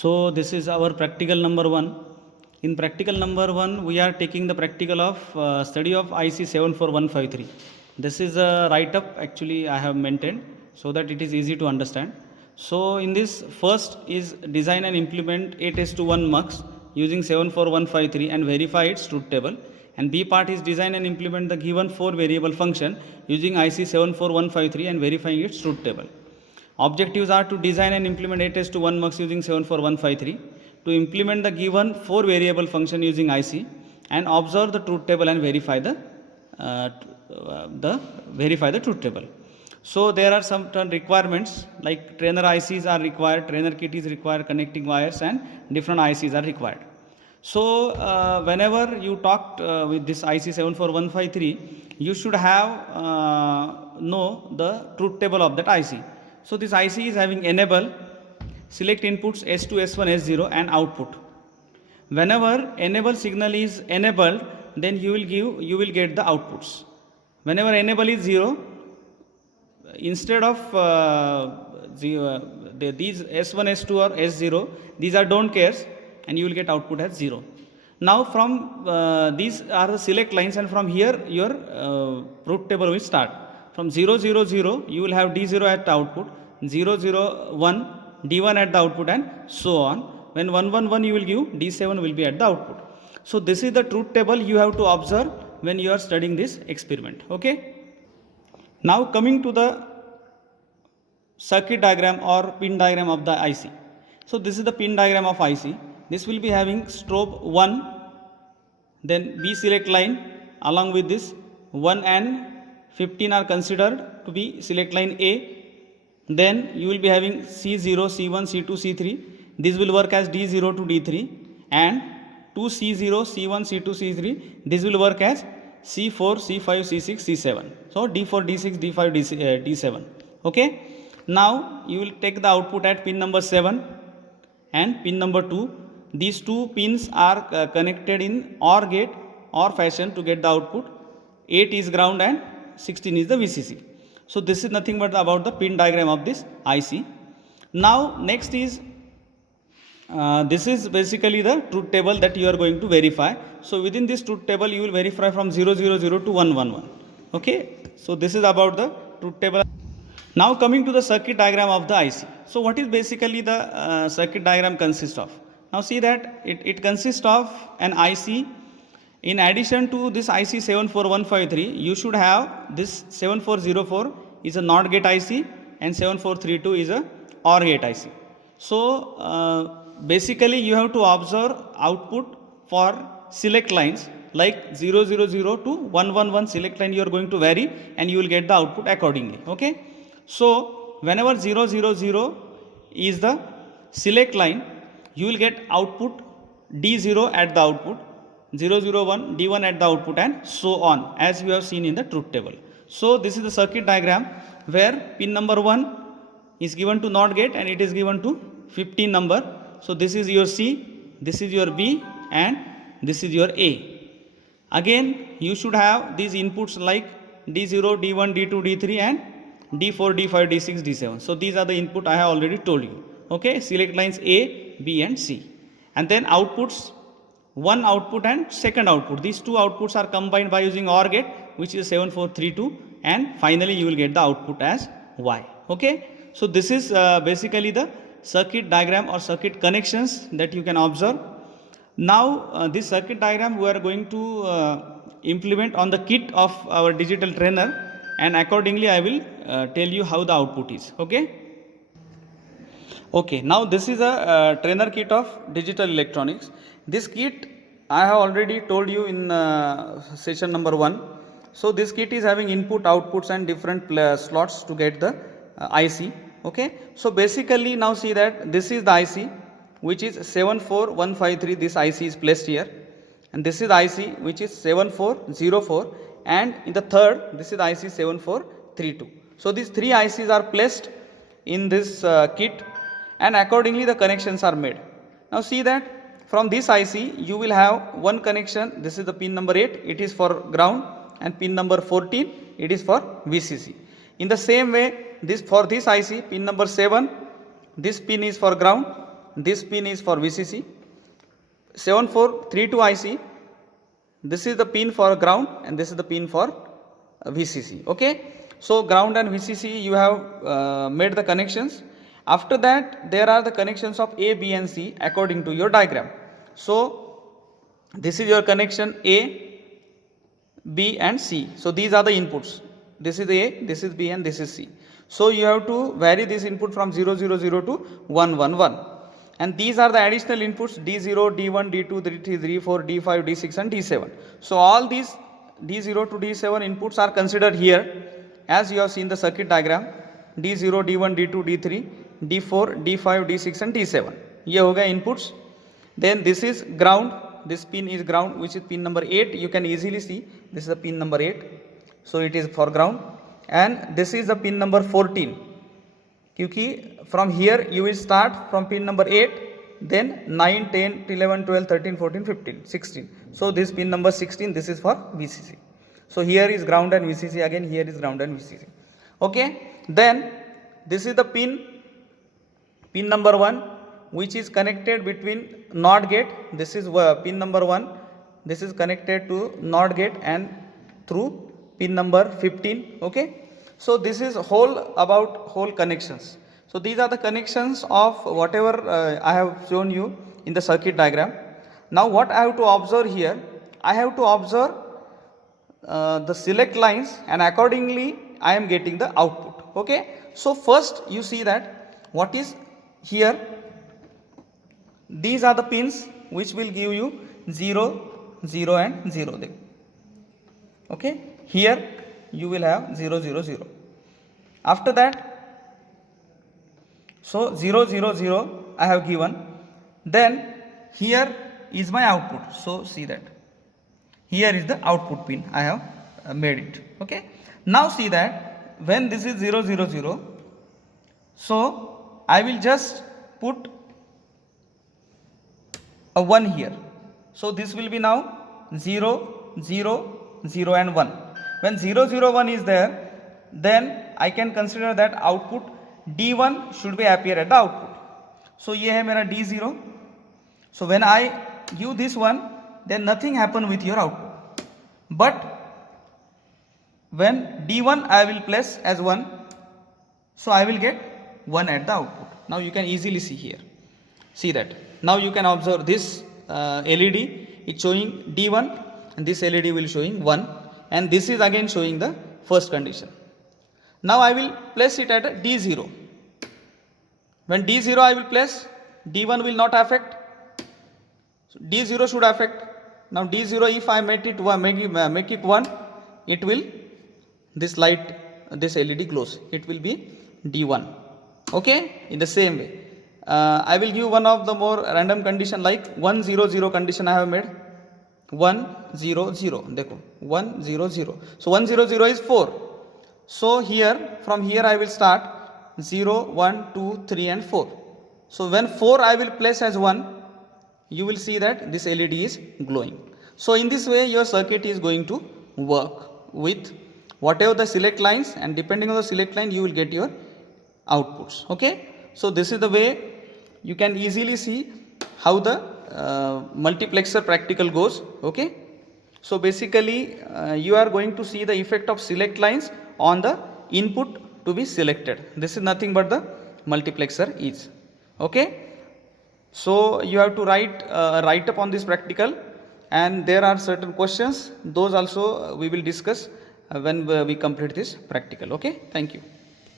So this is our practical number 1. In practical number 1 we are taking the practical of study of IC 74153. This is a write up actually I have maintained so that it is easy to understand. So in this, first is design and implement 8:1 mux using 74153 and verify its truth table, and B part is design and implement the given 4 variable function using IC 74153 and verifying its truth table. Objectives are to design and implement 8:1 mux using 74153, to implement the given 4 variable function using IC, and observe the truth table and verify the truth table. So there are some requirements like trainer ICs are required, trainer kit is required, connecting wires and different ICs are required. So whenever you talked with this IC 74153, you should have know the truth table of that IC. So this IC is having enable, select inputs S2, S1, S0 and output. Whenever enable signal is enabled, then you will get the outputs. Whenever enable is 0, instead of these S1, S2 or S0, these are don't cares, and you will get output as 0. Now from these are the select lines, and from here your truth table will start. From 0, 0, 0, you will have D0 at the output, 0, 0, 1, D1 at the output, and so on. When 1, 1, 1, you will give D7 will be at the output. So this is the truth table you have to observe when you are studying this experiment. Okay. Now coming to the circuit diagram or pin diagram of the IC. So this is the pin diagram of IC. This will be having strobe 1, then B select line, along with this 1 and 15 are considered to be select line A. Then you will be having C0, C1, C2, C3. This will work as D0 to D3, and 2C0, C1, C2, C3. This will work as C4, C5, C6, C7. So D4, D6, D5, D7. Okay. Now you will take the output at pin number 7 and pin number 2. These two pins are connected in OR gate or fashion to get the output. 8 is ground and 16 is the VCC. So this is nothing but about the pin diagram of this IC. Now next is this is basically the truth table that you are going to verify. So within this truth table you will verify from 0, 0, 0 to 1, 1, 1. Okay. So this is about the truth table. Now coming to the circuit diagram of the IC. So what is basically the circuit diagram consist of? Now see that it consists of an IC. In addition to this IC 74153, you should have this 7404 is a NOT gate IC and 7432 is a OR gate IC. So basically you have to observe output for select lines like 0, 0, 0 to 1, 1, 1 select line you are going to vary, and you will get the output accordingly. Okay. So whenever 0, 0, 0 is the select line, you will get output D0 at the output, 0, 0, 1, D1 at the output, and so on, as you have seen in the truth table. So this is the circuit diagram where pin number 1 is given to NOT gate and it is given to 15 number. So this is your C, this is your B, and this is your A. Again you should have these inputs like D0, D1, D2, D3 and D4, D5, D6, D7. So these are the input I have already told you. Okay. Select lines A, B and C. And then outputs, one output and second output. These two outputs are combined by using OR gate, which is 7432, and finally you will get the output as Y. Okay. So this is basically the circuit diagram or circuit connections that you can observe. Now this circuit diagram we are going to implement on the kit of our digital trainer, and accordingly I will tell you how the output is. Okay. Okay. Now this is a trainer kit of digital electronics. This kit I have already told you in session number 1. So this kit is having input, outputs and different slots to get the IC. Okay. So basically now see that this is the IC which is 74153. This IC is placed here, and this is the IC which is 7404, and in the third this is the IC 7432. So these three ICs are placed in this kit, and accordingly the connections are made. Now see that from this IC you will have one connection. This is the pin number 8, it is for ground, and pin number 14 it is for VCC. In the same way, this for this IC pin number 7, this pin is for ground, this pin is for VCC. 7432 IC, this is the pin for ground and this is the pin for VCC. Okay, so ground and VCC you have made the connections. After that there are the connections of A, B and C according to your diagram. So this is your connection A, B and C. So these are the inputs. This is A, this is B and this is C. So you have to vary this input from 0, 0, 0 to 1, 1, 1. And these are the additional inputs D0, D1, D2, D3, D4, D5, D6 and D7. So all these D0 to D7 inputs are considered here as you have seen the circuit diagram. D0, D1, D2, D3, D4, D5, D6 and D7. ये हो गया inputs. Then this is ground. This pin is ground, which is pin number 8. You can easily see this is the pin number 8. So it is for ground. And this is the pin number 14. क्योंकि from here you will start from pin number 8, then 9, 10, 11, 12, 13, 14, 15, 16. So this pin number 16, this is for VCC. So here is ground and VCC again, here is ground and VCC. Okay, then this is the pin number 1, which is connected between NOT gate. This is pin number 1. This is connected to NOT gate and through pin number 15. Okay. So this is whole connections. So these are the connections of whatever I have shown you in the circuit diagram. Now what I have to observe here, I have to observe the select lines and accordingly I am getting the output. Okay. So first you see that what is here, these are the pins which will give you 0, 0 and 0. Okay. Here you will have 0, 0, 0. After that, so 0, 0, 0 I have given. Then here is my output. So see that here is the output pin, I have made it. Okay. Now see that when this is 0, 0, 0, so I will just put a 1 here. So this will be now 0, 0, 0 and 1. When 0, 0, 1 is there, then I can consider that output D1 should be appear at the output. So ये है मेरा D0. So when I give this one, then nothing happen with your output. But when D1 I will place as 1, so I will get 1 at the output. Now you can easily see here. See that. Now you can observe this LED is showing D1 and this LED will showing 1. And this is again showing the first condition. Now I will place it at a D0. When D0 I will place, D1 will not affect. So D0 should affect. Now D0 if I make it 1, it will, this light, this LED glows. It will be D1. Okay, in the same way. I will give one of the more random condition like 1, 0, 0 condition I have made. 1, 0, 0. Dekho. 1, 0, 0. So 1, 0, 0 is 4. So here, from here I will start 0, 1, 2, 3 and 4. So when 4 I will place as 1, you will see that this LED is glowing. So in this way your circuit is going to work with whatever the select lines, and depending on the select line you will get your outputs. Okay. So this is the way you can easily see how the multiplexer practical goes. Okay. So basically you are going to see the effect of select lines on the input to be selected. This is nothing but the multiplexer is. Okay. So you have to write up on this practical, and there are certain questions, those also we will discuss when we complete this practical. Okay. Thank you.